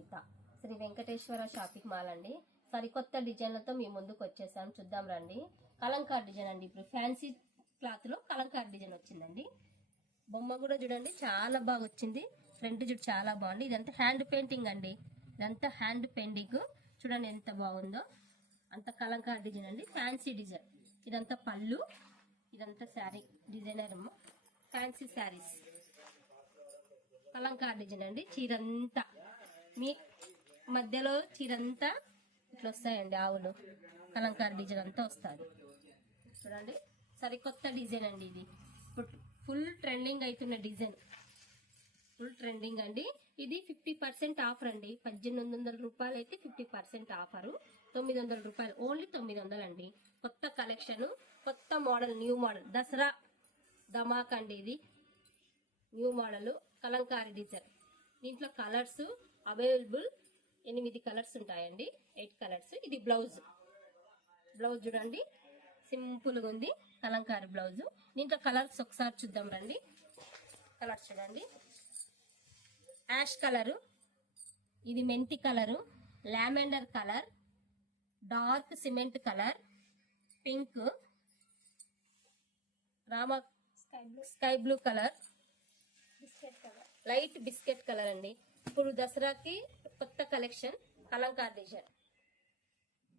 Sunitha, Shri Venkateswara shopping mall అండి. సరికొత్త డిజైన్లతో మీ ముందుకు వచ్చేసాను, చూద్దాం రండి. కలంకార్ డిజైన్ అండి. ఇప్పుడు ఫ్యాన్సీ క్లాత్ లో కలంకార్ డిజైన్ వచ్చిందండి. బొమ్మ కూడా చూడండి చాలా బాగా వచ్చింది. ఫ్రంట్ చూడు చాలా బాగుంది. ఇదంతా హ్యాండ్ పెయింటింగ్ అండి. ఇదంతా హ్యాండ్ పెయింటింగ్ చూడండి ఎంత బాగుందో. అంత కలంకార్ డిజైన్ అండి, ఫ్యాన్సీ డిజైన్. ఇదంతా పళ్ళు, ఇదంతా sari designer fancy saris Kalamkari design అండి. చీరంతా మీ మధ్యలో చీరంతా ఇట్లా వస్తాయండి ఆవులు. కలంకార్ డిజైన్ అంతా వస్తుంది చూడండి. సరికొత్త డిజైన్ అండి ఇది. ఇప్పుడు ఫుల్ ట్రెండింగ్ అవుతున్న డిజైన్, ఫుల్ ట్రెండింగ్ అండి. ఇది 50% ఆఫర్ అండి. 1800 రూపాయలు అయితే 50% ఆఫరు. 900 రూపాయలు, ఓన్లీ 900 అండి. కొత్త కలెక్షన్, కొత్త మోడల్, న్యూ మోడల్, దసరా ధమాక్ అండి. ఇది న్యూ మోడల్ కలంకారీ డిజైన్. దీంట్లో కలర్స్ అవైలబుల్ 8 కలర్స్ ఉంటాయండి, 8 కలర్స్. ఇది బ్లౌజ్, బ్లౌజ్ చూడండి సింపుల్ గా ఉంది కలంకారీ బ్లౌజ్. దీంట్లో కలర్స్ ఒకసారి చూద్దాం రండి. కలర్స్ చూడండి. యాష్ కలరు, ఇది మెంతి colour, lavender colour, dark cement colour, pink, Rama sky blue colour, light biscuit colour అండి. ఇప్పుడు దసరాకి కొత్త కలెక్షన్ కలంకార్ డిజైన్.